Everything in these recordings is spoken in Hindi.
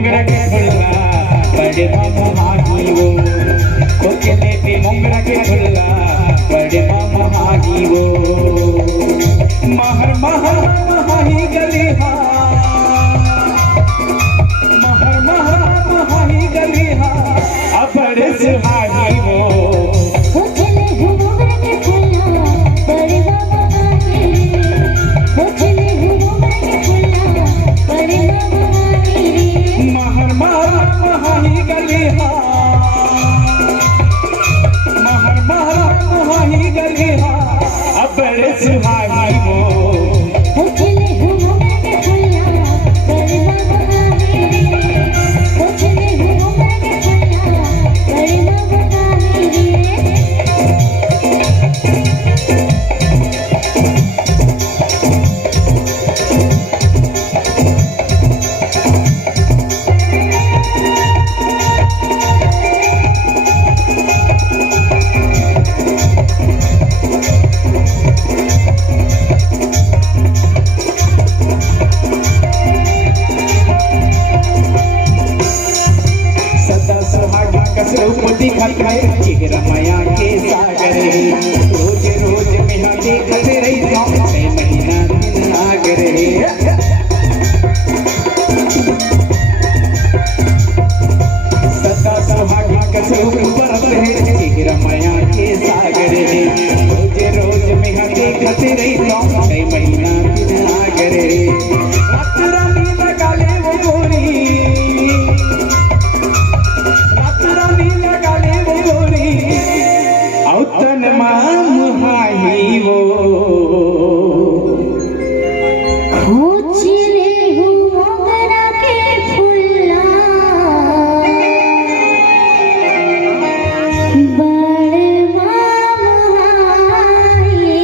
मोंगरा के फुल्ला बड़े मामा हागी वो कोचले पे मोंगरा के फुल्ला बड़े मामा हागी वो महर महर महाही गली हा महर महर महाही गली हा अब बड़े सुहागी वो चेहरा माया के सागर रोज रोज मेरा देखत रही महीना दिन लागर सदा सुहागी कसरूप बरत है चेहरा माया के सागर रोज रोज मेरा देखत रही महीना दिन लागर रात रानी लगा ले वो गोरी औतन माम हाही वो खोजले हूँ मोगरा के फुल्ला बड़े माम हाही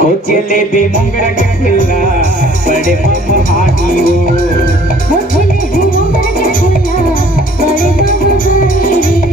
खोजले भी मोगरा के फुल्ला बड़े माम हाही वो खोजले हूँ मोगरा के फुल्ला बड़े माम हाही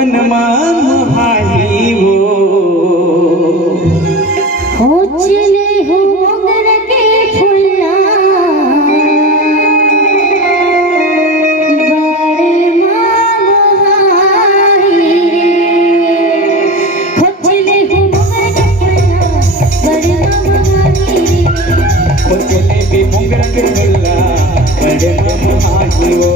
मन माम हाही वो खोजले हूँ मोगरा के फुल्ला बड़े माम हाही खोजले हूँ मोगरा के फुल्ला बड़े माम हाही खोजले भी मोगरा के फुल्ला बड़े माम हाही वो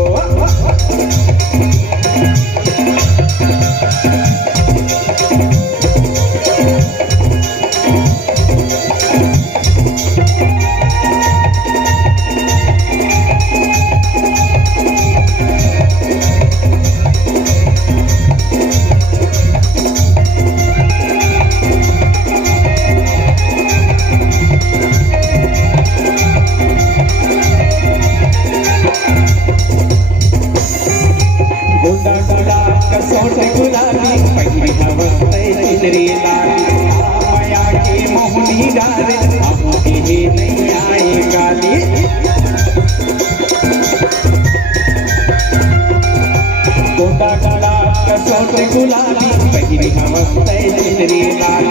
गुलाबी पहिरी नमस्ते जिंदरी लाल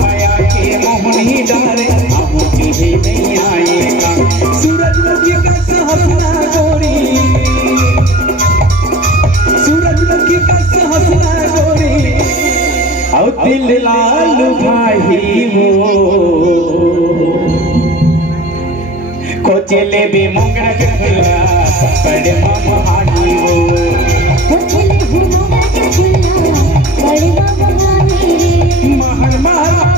माया के मोहनी डारे अब भी नहीं आएगा सूरजमुखी का हंसना गोरी सूरजमुखी का हंसना गोरी और दिल लाल लालू भाई वो को जलेबी मोंगरा के फुला बड़े मामा हानी वो चले घुमा के चुला बड़े बाबा हानी रे महर महर